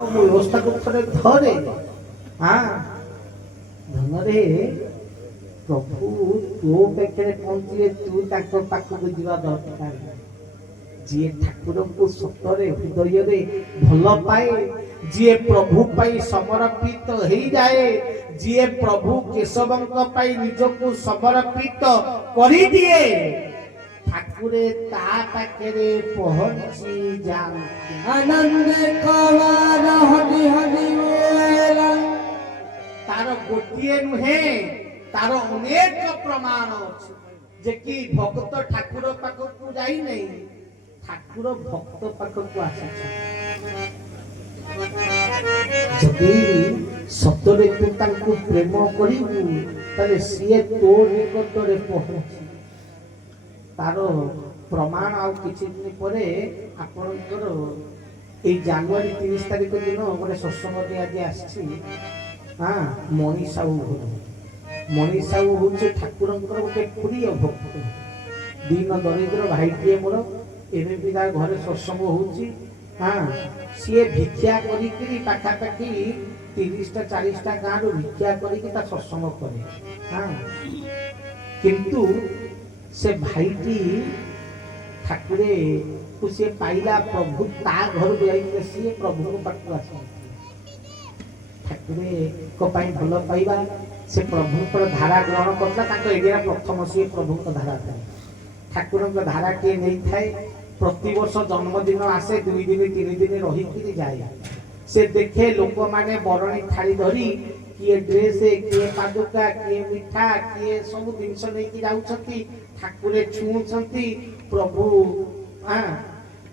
व्यवस्था को थोड़े धरे हाँ धनरे प्रभु तो पाखे पहुंचे तू पाखक जा दरकार जी ठाकुर को सतरे हृदय भल पाए जी प्रभु पाई समर्पित हो जाए जी प्रभु केशवंक पाई निजको समर्पित करी दिए ठाकुरे ता पाखे पहुंची जाती आनंद कवार हरि हरि बोला तार गोटे नुहे तार अनेक प्रमाण जे कि भक्त ठाकुर पाखक जाई नहीं ठाकुर भक्त पाखक आसी जदि सतरे तू तांको प्रेम करिबु ताले सिए तो निकटरे पहुंची तार प्रमाण आ किछि दिन परे आपनकर ए जनवरी 30 तारिख दिन गोटे सत्संग आज आसी हाँ मणि साहू हूँ ठाकुर गोटे प्रिय भक्त दीन दरिद्र भाईटे मोर एवं भी घर सत्संग हो हाँ सी भिक्षा पाखापाखि 30टा 40टा गाँव रु भिक्षा कर सत्संग करे हाँ किंतु से भाईटी ठाकुरे को सी पाइला प्रभु ता घर को जाइए सी प्रभु को पाखु आस ठाकुरे को पाई भल पाइबा से प्रभु धारा ग्रहण करता एरिया प्रथम सी प्रभु धारा था ठाकुर धारा किए नहीं थाए प्रति वर्ष जन्मदिन आसे 2 दिन 3 दिन रही जाए से देखे लोक माने बरणी थाली धरी किए ड्रेस किए पादुका किए मिठा किए सब जिनस नहीं जाऊँगी ठाकुरे छुँच प्रभु हाँ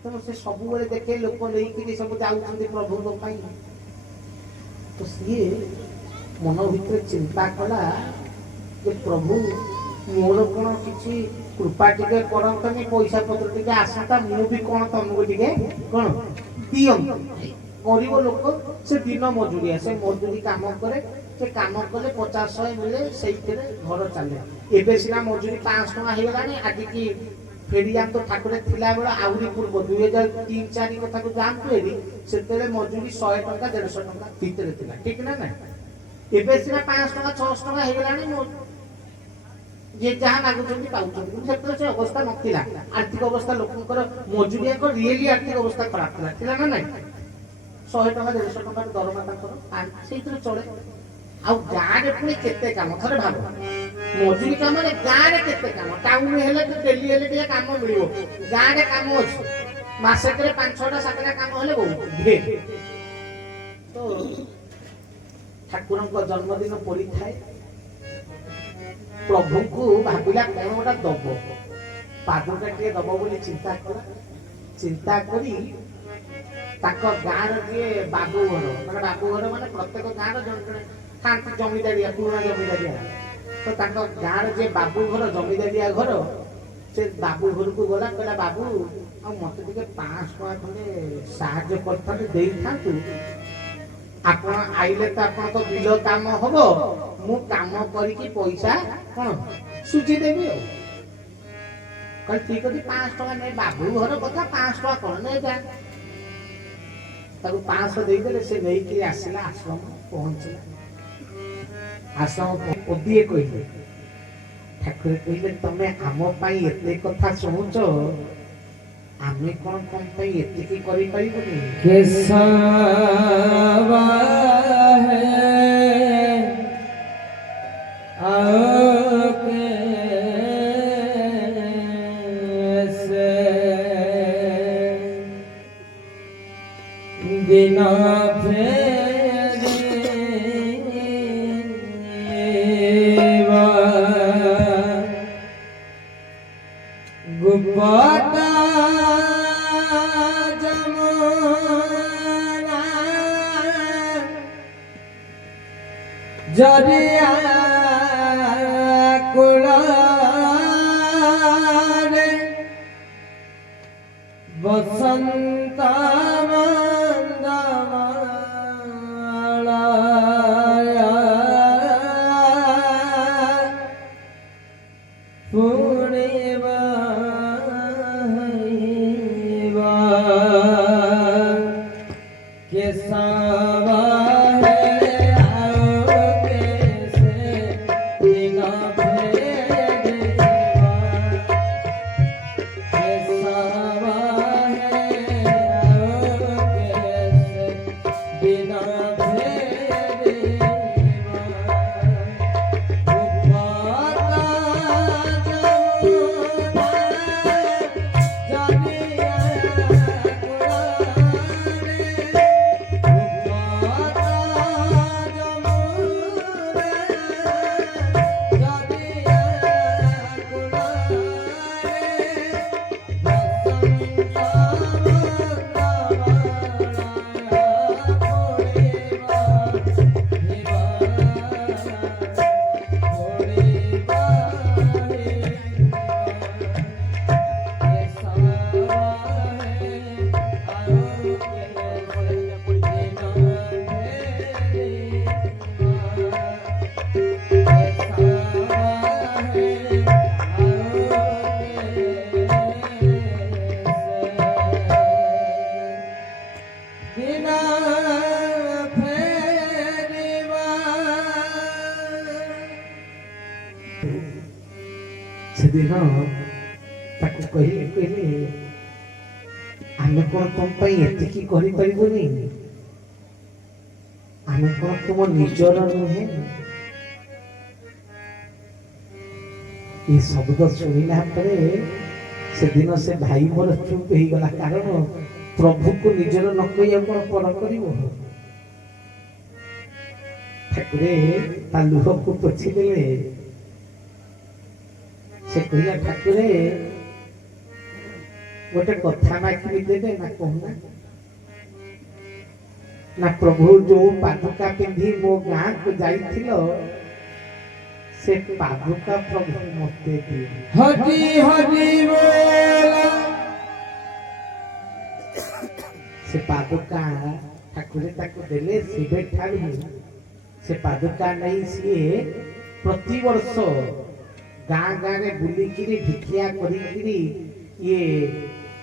तो से सब बेले देखे लोक नहीं सब जाऊँगी प्रभु तो सी मन भीतर चिंता कला जे प्रभु मोर कौन किसी कृपा टिके करतनी पैसा पत्र टिके आसता मु भी कौन तुमको टिके कौन दियो गरीब लोक से दिन मजूरिया से मजूरी काम करे से काम कले 50-100 मिले से घर चले एबे सिना मजूरी 500 टका हेलानी आज की फेरिया तो ठाकुर थिला बेला आउरी पूर्व 2003-4 कथा को जानतु एरी सेतेले मजूरी 100 टका 150 टका भीतर थिला ठीक ना ना एबे सिना 500 टका 600 टका हेलानी जे जहाँ मागुଛନ୍ତି पाउଛନ୍ତି सेतेले से अवस्था नथिला आर्थिक अवस्था लोकंकर मजूरिया को रियली आर्थिक अवस्था खराब थिला ना नहीं 100 टका 150 टका दरमा ताकर सेइतरे चले आ गाँ रे पुणी केते काम थरे भाब मजूरी काम रे गाँ रे केते काम टाउन हेले तो डेली हेले टिके काम मिलिबो गाँ रे काम अछि मासे करे 5-6टा 7टा काम हेले बहुत ढेर तो ठाकुरन को जन्मदिन पड़ी थाए प्रभु को भाबिला कोन गोटा दबो पादुका टिके दबो बोली चिंता करी ताको गाँ रे बाबू घर माने प्रत्येक गाँ रे जन खांती जमीदारिया पुराना जमीदारिया तो ताको गाँ रे बाबू घर जमीदारिया घर से बाबू घर को गला कहला बाबू आ मते टिके 500 टका खंडे साहाय्य करथाले देई थांतु आपण आइले तो आपण तो बिल काम हबो मु काम करी की पैसा कोन सुझी देबी कल ठीक अछि 500 टका नै बाबू घर कथा 500 टका कोन नै जा ताको 500 देई देले से नै कि आसिला आश्रम पहुंचला आश्रम ओदिए कहिले ठाकुर कहिले तमे आम पाई एते कथा सुनुच आमे कोन कोन पाई एते की करि पाइबनी केशवा है आके से बिना गुब्बाता जमुना जरिया कुलारे बसंत मंदमाला पूर्णिमा के साथ सावा है आओ कैसे बिना फेरे सावा है आओ कैसे बिना ସେଦିନ ତାକୁ କହିଲେ କହିଲେ ଆମେ କଣ ତମ ପାଇଁ ଏତିକି କରିପାରିବୁନି? ଆମେ କଣ ତୁମ ନିଜର ନୁହେଁ? ଏ ଶବ୍ଦ ଶୁଣିଲା ପରେ ସେଦିନ ସେ ଭାଇ ମୋର ଚୁପ୍ ହେଇଗଲା, କାରଣ ପ୍ରଭୁକୁ ନିଜର ନ କହି ଆଉ କଣ ପର କରିବ? ଠାକୁରେ ତା ଲୁହକୁ ପୋଛିଦେଲେ। ସେ କହିଲା ଠାକୁରେ ଗୋଟେ କଥା ମାଗିବି ଦେବେ ନା କହୁନା? ନା ପ୍ରଭୁ ଯୋଉ ପାଦୁକା ପିନ୍ଧି ମୋ ଗାଁକୁ ଯାଇଥିଲ ସେ ପାଦୁକା ପ୍ରଭୁ ମତେ ଦିଅ। ହରି ହରି ବୋଲ। ସେ ପାଦୁକା ଠାକୁରେ ତାକୁ ଦେଲେ। ସେବେଠାରୁ ସେ ପାଦୁକା ନେଇ ସିଏ ପ୍ରତିବର୍ଷ ଗାଁ ଗାଁରେ ବୁଲିକିରି ଭିକ୍ଷା କରିକିରି ଇଏ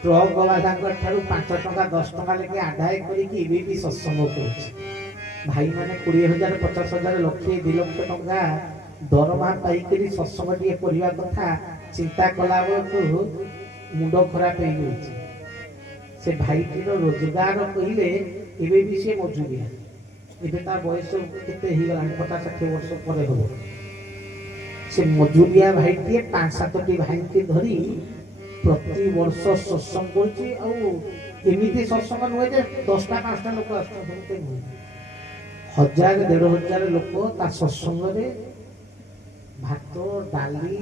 ଟ୍ରକ୍ ବାଲାଙ୍କ ଠାରୁ 5 ଟଙ୍କା 10 ଟଙ୍କା ଲେଖେ ଆଦାୟ କରିକି ଏବେ ବି ସତ୍ସଙ୍ଗ କରୁଛି। ଭାଇମାନେ 20,000 50,000 ଲକ୍ଷେ 2 ଲକ୍ଷ ଟଙ୍କା ଦରମା ପାଇକିରି ସତ୍ସଙ୍ଗ ଟିକେ କରିବା କଥା ଚିନ୍ତା କଲା ବେଳକୁ ମୁଣ୍ଡ ଖରାପ ହେଇଯାଉଛି। ସେ ଭାଇଟିର ରୋଜଗାର କହିଲେ ଏବେ ବି ସେ ମଜୁରିଆ। ଏବେ ତା ବୟସ କେତେ ହେଇଗଲାଣି, 50-60 ବର୍ଷ ପରେ ହବ। ସେ ମଜୁରିଆ ଭାଇଟିଏ 5-7ଟି ଭାଇକି ଧରି ପ୍ରତି ବର୍ଷ ସତ୍ସଙ୍ଗ କରୁଛି। ଆଉ ଏମିତି ସତ୍ସଙ୍ଗ ନୁହେଁ ଯେ 10ଟା-5ଟା ଲୋକ ଆସୁଛନ୍ତି, 1000-1500 ଲୋକ ତା ସତ୍ସଙ୍ଗରେ ଭାତ ଡାଲି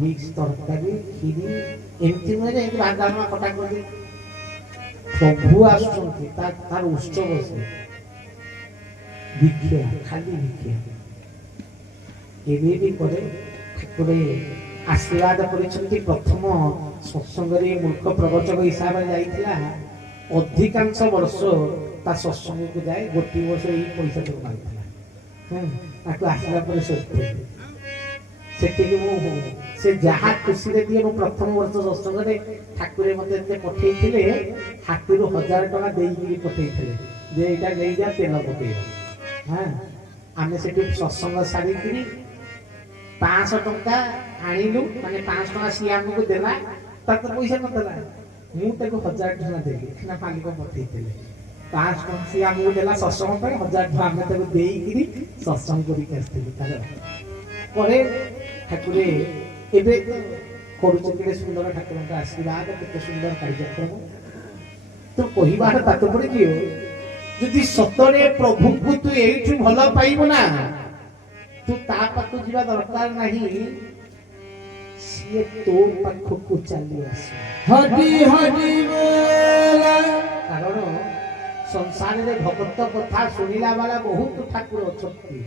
ମିକ୍ସ ତରକାରୀ କ୍ଷୀରି ଏମିତି ନୁହେଁ ଯେ ଏମିତି ଭାତ ଡାଲମା ଖଟା କରି ପ୍ରଭୁ ଆସୁଛନ୍ତି। ତାର ଉତ୍ସବ ସେ ଭିକ୍ଷା, ଖାଲି ଭିକ୍ଷା ଏବେ ବି କରେ। ଠାକୁରେ ଆଶୀର୍ବାଦ କରିଛନ୍ତି। ପ୍ରଥମ ସତ୍ସଙ୍ଗରେ ମୂର୍ଖ ପ୍ରବଚକ ହିସାବରେ ଯାଇଥିଲା। ଅଧିକାଂଶ ବର୍ଷ ତା ସତ୍ସଙ୍ଗକୁ ଯାଏ। ଗୋଟିଏ ବର୍ଷ ଏଇ ପଇସା ସବୁ ମାରିଥିଲା। ତାକୁ ଆସିଲା ପରେ ସେଠିକି ମୁଁ ସେ ଯାହା ଖୁସିରେ ଦିଏ। ମୁଁ ପ୍ରଥମ ବର୍ଷ ସତ୍ସଙ୍ଗରେ ଠାକୁରେ ମତେ ଏତେ ପଠେଇଥିଲେ, ହାତରୁ 1000 ଟଙ୍କା ଦେଇକିରି ପଠେଇଥିଲେ ଯେ ଏଇଟା ନେଇଯା ତେଲ ପକେଇବ। ଆମେ ସେଠି ସତ୍ସଙ୍ଗ ସାରିକିରି 500 ଟଙ୍କା ଆଣିଲୁ, ମାନେ 500 ଟଙ୍କା ସିଏ ଆମକୁ ଦେଲା, ତାକୁ ପଇସା ନଦେଲା। ମୁଁ ତାକୁ 1000 ଟଙ୍କା ଦେଲି ନା ମାଲିକ ପଠେଇଥିଲେ। 500 ଟଙ୍କା ସିଏ ଆମକୁ ଦେଲା ସତ୍ସଙ୍ଗ ପାଇଁ, 1000 ଟଙ୍କା ଆମେ ତାକୁ ଦେଇକିରି ସତ୍ସଙ୍ଗ କରିକି ଆସିଥିଲୁ। ତାର ପରେ ଠାକୁରେ ଏବେ କରୁଛି କେତେ ସୁନ୍ଦର ଠାକୁରଙ୍କ ଆଶୀର୍ବାଦ, କେତେ ସୁନ୍ଦର କାର୍ଯ୍ୟକ୍ରମ। ତ କହିବାର ତାତ୍ପର୍ଯ୍ୟ ଯଦି ସତରେ ପ୍ରଭୁଙ୍କୁ ତୁ ଏଇଠୁ ଭଲ ପାଇବୁ ନା, ତୁ ତା ପାଖକୁ ଯିବା ଦରକାର ନାହିଁ, ସିଏ ତୋ ପାଖକୁ ଚାଲି ଆସିବ। ହରି ହରି ବୋଲ। କାରଣ ସଂସାରରେ ଭକ୍ତ କଥା ଶୁଣିଲା ବାଲା ବହୁତ ଠାକୁର ଅଛନ୍ତି,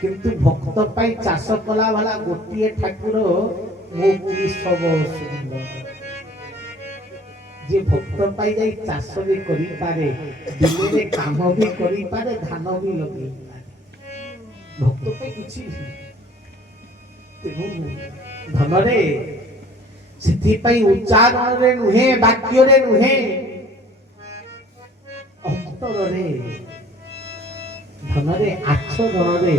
କିନ୍ତୁ ଭକ୍ତ ପାଇଁ ଚାଷ କଲା ବାଲା ଗୋଟିଏ ଠାକୁର। ମୋ କି ସବୁ ସୁନ୍ଦର ଯେ ଭକ୍ତ ପାଇଁ ଯାଇ ଚାଷ ବି କରିପାରେ, ବିଲରେ କାମ ବି କରିପାରେ, ଧାନ ବି ଲଗେଇ ପାରେ। ଭକ୍ତ ପାଇଁ କିଛି ତେଣୁ ଧନରେ ସେଥିପାଇଁ ଉଚ୍ଚାରଣରେ ନୁହେଁ, ବାକ୍ୟରେ ନୁହେଁ, ଅନ୍ତରରେ ଧନରେ ଆଚରଣରେ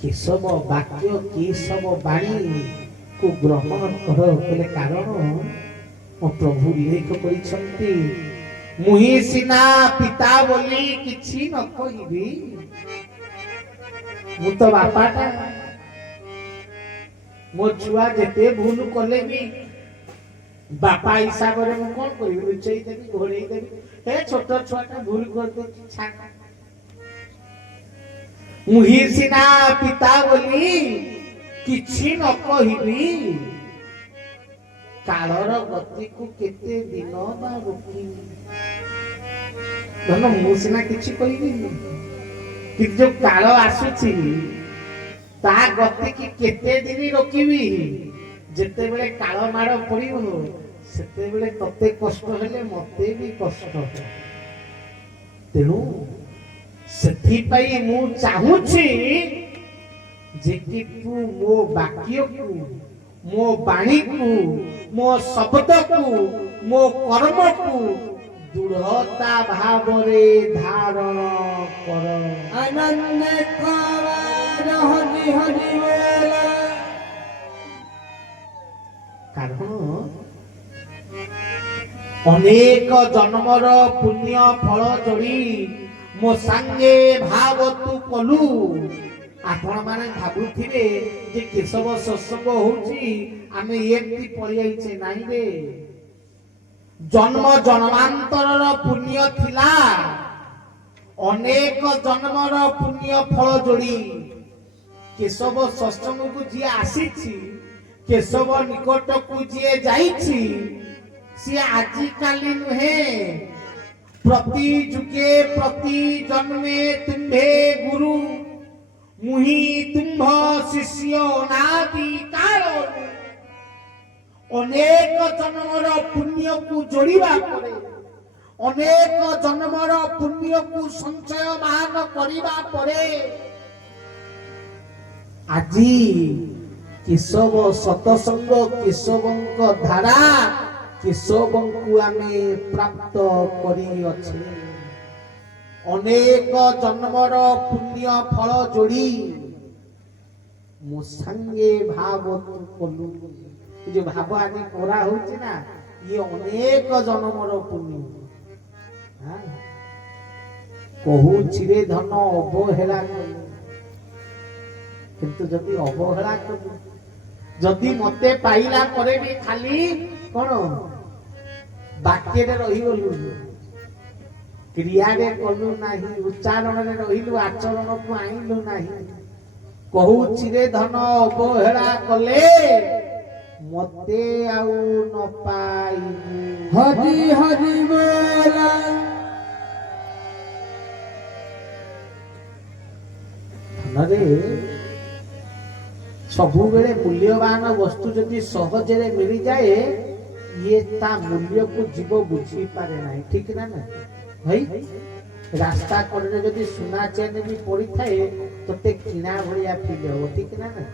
କେଶବ ବାକ୍ୟ କେଶବ ବାଣୀକୁ ଗ୍ରହଣ କର କହିଲେ କାରଣ ମୋ ପ୍ରଭୁ ଉଲ୍ଲେଖ କରିଛନ୍ତି ମୁହିଁ ସିନା ପିତା ବୋଲି କିଛି ନ କହିବି ମୁଁ ତ ବାପାଟା ମୋ ଛୁଆ ଯେତେ ଭୁଲ କଲେ ବି ବାପା ହିସାବରେ ମୁଁ କଣ କରିବି ଲୁଚେଇ ଦେବି ଘୋଡେଇ ଦେବି ଏ ଛୋଟ ଛୁଆଟା ଭୁଲ କରିଦେଉଛି ଛାଡ ମୁହିଁ ସିନା ପିତା ବୋଲି କିଛି ନ କହିବି କାଳର ଗତିକୁ କେତେ ଦିନ ବା ରୋକିବି ଧନ ମୁଁ ସିନା କିଛି କହିବିନି କିନ୍ତୁ ଯୋଉ କାଳ ଆସୁଛି ତା ଗତିକି କେତେ ଦିନ ରୋକିବି ଯେତେବେଳେ କାଳ ମାଡ଼ ପଡିବ ସେତେବେଳେ ତତେ କଷ୍ଟ ହେଲେ ମତେ ବି କଷ୍ଟ ତେଣୁ ସେଥିପାଇଁ ମୁଁ ଚାହୁଁଛି ଯେ କି ତୁ ମୋ ବାକ୍ୟକୁ ମୋ ବାଣୀକୁ ମୋ ଶବ୍ଦକୁ ମୋ କର୍ମକୁ ଦୃଢ଼ତା ଭାବରେ ଧାରଣ କର ଆନନ୍ଦ କବାର ହରି ହରି ବୋଲ କାରଣ ଅନେକ ଜନ୍ମର ପୁଣ୍ୟ ଫଳ ଯୋଡ଼ି ମୋ ସାଙ୍ଗେ ଭାବ ତୁ କଲୁ ଆପଣ ମାନେ ଭାବୁଥିବେ ଯେ କେଶବ ସତ୍ସଙ୍ଗ ହଉଛି ଆମେ ଏମିତି ପଳେଇଆଇଛେ ନାଇଁ ରେ ଜନ୍ମ ଜନ୍ମାନ୍ତରର ପୁଣ୍ୟ ଥିଲା ଅନେକ ଜନ୍ମର ପୁଣ୍ୟ ଫଳ ଯୋଡ଼ି କେଶବ ସତ୍ସଙ୍ଗକୁ ଯିଏ ଆସିଛି କେଶବ ନିକଟକୁ ଯିଏ ଯାଇଛି ସିଏ ଆଜିକାଲି ନୁହେଁ प्रति जुगे प्रति जन्मे तुम्भे गुरु मुहि तुम्भ शिष्य नादि काल अनेक जन्मर पुण्य को जोड़िबा परे अनेक जन्मर पुण्य को संचय मान करिबा परे आजी केशव सतसंग केशवंक धारा केशवंकु आमे प्राप्त करी अछि अनेक जन्मर पुण्य फल जोड़ी मो संगे भाव कलु जो भाव आदि करा होछि ना ये अनेक जन्मर पुण्य कहू छिरे धन अवहेला किंतु जदि अवहेला कलु जदि मते पाइला परे भी खाली कौन वाक्य रही गलु क्रिया कलु नहीं उच्चारण रहिलु आचरण को आइलु नहीं कहू छिरे धन अवहेला कले मते आउ न पाइबु हरि हरि बोला धनरे सबु बेले मूल्यवान वस्तु जदि सहजरे मिल जाए ये ता मूल्य को जीव बुझी पारे नहीं ठीक ना ना भाई रास्ता कड़े जदि सुना चेन भी पड़ी थाए तोते किना भलिया फील हो ठीक ना ना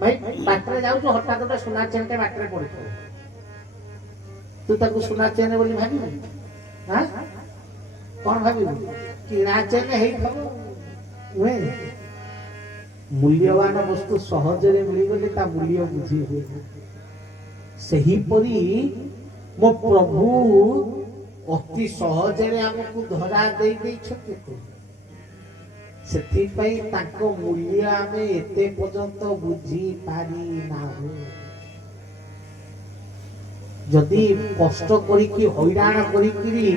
भाई बाटरे जाऊ तो हठात गोटे सुना चेन के बाटरे पड़ी था तू ताको सुना चेन बोली भाबी हां कौन भाबी किना चेन हेई थबो वे मूल्यवान वस्तु सहजरे मिलगले ता मूल्य बुझी हुए सही परी मो प्रभु अति सहजरे हमकु धरा दे छथि सेति पई ताको मूल्य आमे एते पर्यंत बुझी पारी ना हो जदि कष्ट करी कि हैरान करी कि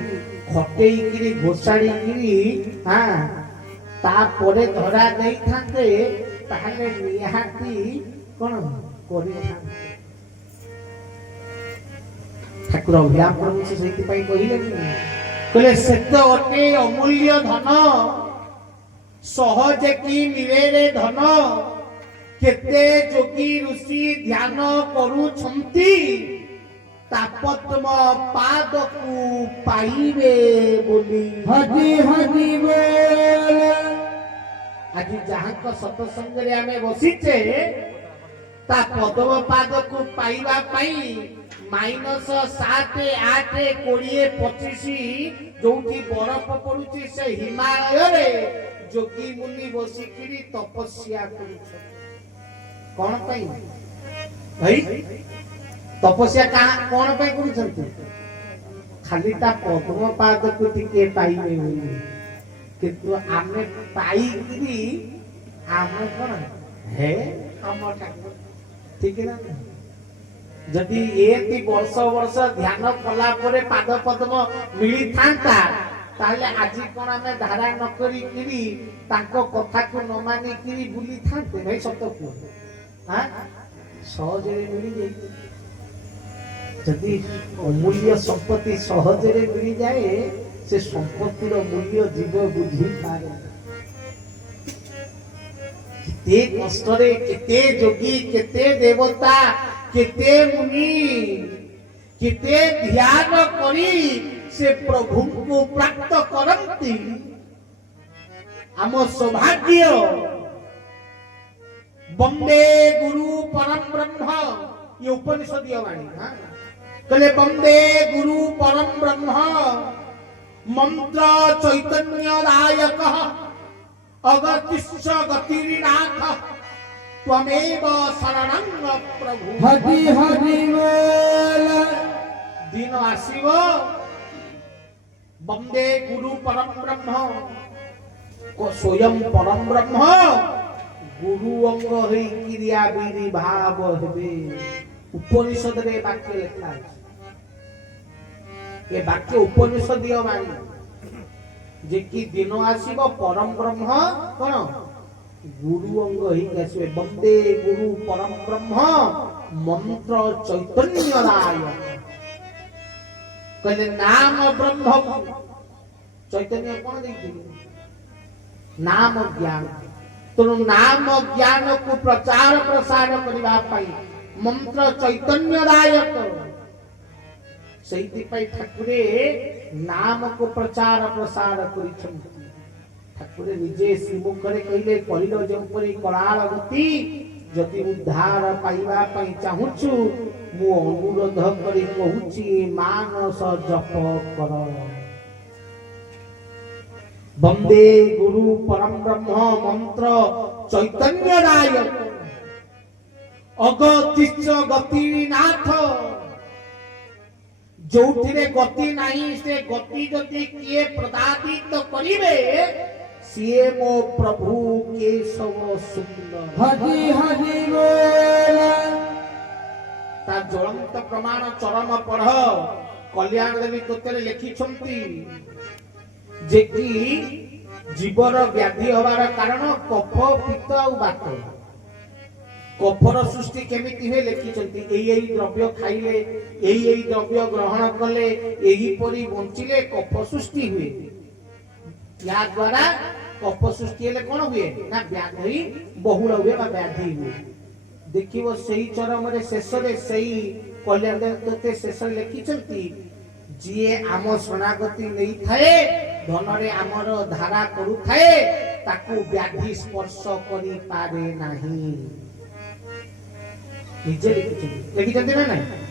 खटेई कि घोषाड़ी कि हां तापरे धरा नहीं थांते ताहले निहाती कोन करि थांते ठाकुर व्यापन से सहित पई कहिले कहले सत्य अटे अमूल्य धन सहज की मिले धन केते जोगी ऋषि ध्यान करू छंती तापतम पाद को पाइबे बोली हरि हरि बोला आज जहाँ को सत्संग रे आमे बसिचे ता पदम पाद को पाइबा पाई -7 8 20 25 जोठी बरफ पड़ुची से हिमालय रे जोगी मुनि बसिकिरी तपस्या करूछ कोन पई भाई तपस्या का कोन पई करूछंती खाली ता पद्म पाद को टिके पाइबे बोली किंतु आमे पाइकिरी आमे कोन हे हम ठाकुर ठीक ना जदि एति वर्ष वर्ष ध्यान कला परे पाद पद्म मिली थांता ताले आजी कोन आमे धारा न करी किरी ताको कथा को न मानी किरी बुली थांते भाई सत्य को हां सहज रे मिली जाई जदि अमूल्य संपत्ति सहज रे मिली जाए से संपत्तिर मूल्य जीव बुझी पारे केते कष्ट रे केते जोगी केते देवता केते मुनि केते ध्यान करी से प्रभु को प्राप्त करंती आम सौभाग्य वंदे गुरु परम ब्रह्म ये उपनिषदीय वाणी हां कहले वंदे गुरु परम ब्रह्म मंत्र चैतन्य दायक अगतिश्च गतिर्नाथ त्वमेव शरणं प्रभु हरि हरि बोल दिन आसीबो वंदे गुरु परम ब्रह्म को स्वयं परम ब्रह्म गुरु अंग होई क्रिया विधि भाव हेबे उपनिषद रे वाक्य लिखा है ये वाक्य उपनिषदीय वाणी जे कि दिन आसीबो परम ब्रह्म कोन गुरु अंग ही कैसे वंदे गुरु परम ब्रह्म मंत्र चैतन्य राय कहले नाम ब्रह्म चैतन्य कोन देखि नाम ज्ञान तो नाम ज्ञान को प्रचार प्रसार करबा पाई मंत्र चैतन्य दायक सेहिति ठाकुरे नाम को प्रचार प्रसार करिछन्ति ठाकुरे निजे श्रीमुखरे कहिले कहिलो जेपरि कलाल गति जति उद्धार पाइबा पई चाहुछु मु अनुरोध करी कहूची मानस जप कर वंदे गुरु परम ब्रह्म मंत्र चैतन्य दायक अगतिश्च गतिनाथ जोठिरे गति नाही से गति जति किए प्रदादित करिवे सिए मो प्रभु केशव सुंदर हरि हरि बोल ता ज्वलंत प्रमाण चरम पढ़ कल्याण देवी तोतेरे लिखिछंती जे कि जीवर व्याधि होबार कारण कफ पित्त और बात कफर सृष्टि केमिति हुए लिखिछंती एई द्रव्य खाइले एई द्रव्य ग्रहण कले एही परि बंचिले कफ सृष्टि हुए या द्वारा कफ सृष्टि हेले कोन हुए ना व्याधि बहुल हुए बा व्याधि हुए देखिबो सेही चरम रे शेष रे सेही कल्याण तोते शेष लिखिछंती जिए आम शरणागति नहीं थाए धन रे आमर धारा करू थाए ताकू व्याधि स्पर्श करि पारे नाही निजे लिखिछंती ना नहीं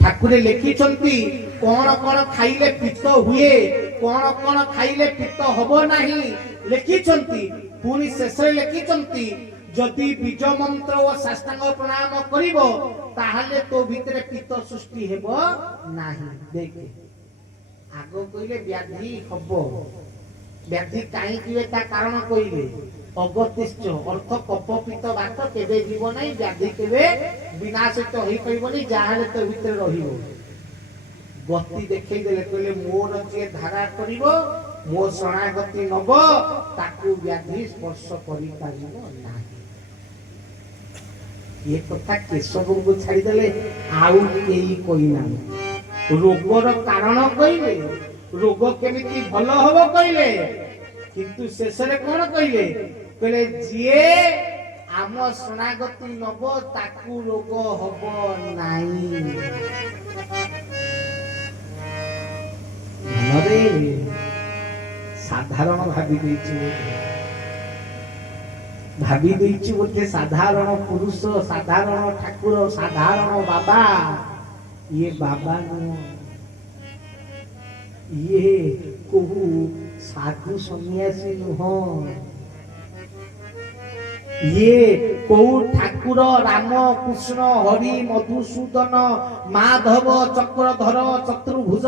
ठाकुरे लिखिछंती कोन कोन खाइले पित्त हुए कोन कोन खाइले पित्त हबो नाही लिखिछंती पुनी शेष लिखिछंती जदि बीज मंत्र और साष्टांग प्रणाम करिवो ताहाले तो भितरे पित्त सृष्टि हेबो नाही देखे आगो कइले व्याधि हबो व्याधि काई किवे ता कारण कइले अगतिश्च अर्थ कफ पित्त बात केबे जीव नाही व्याधि केबे विनाशित होई परिबनी जाहाले तो भितरे रहिबो गति देखै देले कइले मोर जे धारा करिवो मो शरणागति नबो ताकू व्याधि स्पर्श करि पारिबो नाही ये कथा केशव को छाड़ी देले आउ केई कोई ना रोगर कारण कइले रोग केमिति भलो होबो कइले किंतु शेष रे कोन कइले कइले जिए आम शरणागति नबो ताकू रोग होबो नाही मनरे साधारण भाबी दैछि भाभी देछि बोलते साधारण पुरुष साधारण ठाकुर साधारण बाबा ये बाबा नो ଇଏ କୋଉ ସାଧୁ ସନ୍ନ୍ୟାସୀ ନୁହଁ, ଇଏ କୋଉ ଠାକୁର ରାମ କୃଷ୍ଣ ହରି ମଧୁସୂଦନ ମାଧବ ଚକ୍ରଧର ଚତୁର୍ଭୁଜ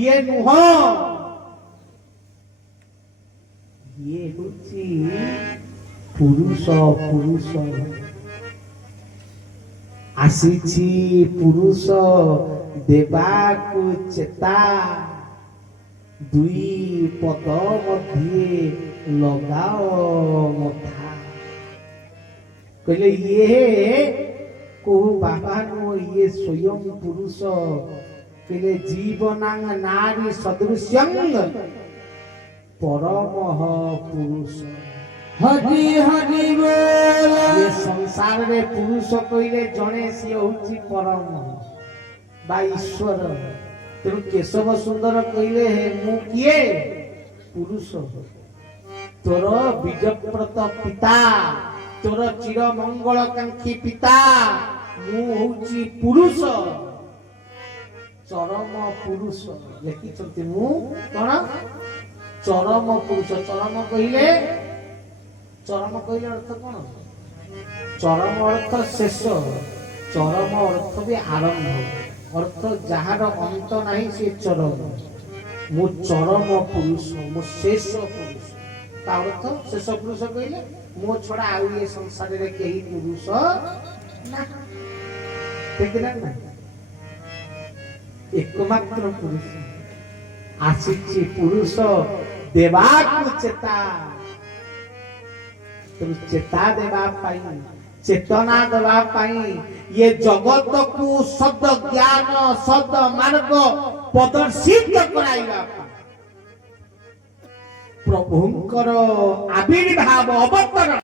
ଇଏ ନୁହଁ, ଇଏ ହଉଛି ପୁରୁଷ। ପୁରୁଷ ଆସିଛି ପୁରୁଷ ଦେବାକୁ ଚେତା, ଦୁଇ ପଦ ମଧ୍ୟରେ ଲଗାଅ ମଥା। କହିଲେ ଇଏ କୋଉ ବାବା ନୁହଁ, ଇଏ ସ୍ୱୟଂ ପୁରୁଷ। କହିଲେ ଜୀବନାଂ ନାରୀ ସଦୃଶ୍ୟଂ ପରମଃ ପୁରୁଷ। ହରି ହରି ବୋଲ ଇଏ ସଂସାରରେ ପୁରୁଷ କହିଲେ ଜଣେ, ସିଏ ହଉଛି ପରମ ବା ଈଶ୍ୱର। ତେଣୁ କେଶବ ସୁନ୍ଦର କହିଲେ ମୁଁ କିଏ? ପୁରୁଷ। ତୋର ବିଜପ୍ରତ ପିତା, ତୋର ଚିର ମଙ୍ଗଳକାଂକ୍ଷୀ ପିତା ମୁଁ ହଉଛି ପୁରୁଷ, ଚରମ ପୁରୁଷ। ଲେଖିଛନ୍ତି ମୁଁ କଣ? ଚରମ ପୁରୁଷ। ଚରମ କହିଲେ ଅର୍ଥ କଣ? ଚରମ ଅର୍ଥ ଶେଷ, ଚରମ ଅର୍ଥ ବି ଆରମ୍ଭ, ଅର୍ଥ ଯାହାର ଅନ୍ତ ନାହିଁ ସେ ଚରମ। ମୁଁ ଚରମ ପୁରୁଷ, ମୁଁ ଶେଷ ପୁରୁଷ। ତା ଅର୍ଥ ଶେଷ ପୁରୁଷ କହିଲେ ମୋ ଛଡା ଆଉ ଏ ସଂସାରରେ କେହି ପୁରୁଷ ନାହିଁ, ଠିକ ନା? ଏକମାତ୍ର ପୁରୁଷ ଆସିଛି ପୁରୁଷ ଦେବାକୁ ଚେତା। ଚେତା ଦେବା ପାଇଁ, ଚେତନା ଦେବା ପାଇଁ, ଇଏ ଜଗତକୁ ସଦ ଜ୍ଞାନ ସଦ ମାର୍ଗ ପ୍ରଦର୍ଶିତ କରାଇବା ପାଇଁ ପ୍ରଭୁଙ୍କର ଆବିର୍ଭାବ ଅବତରଣ।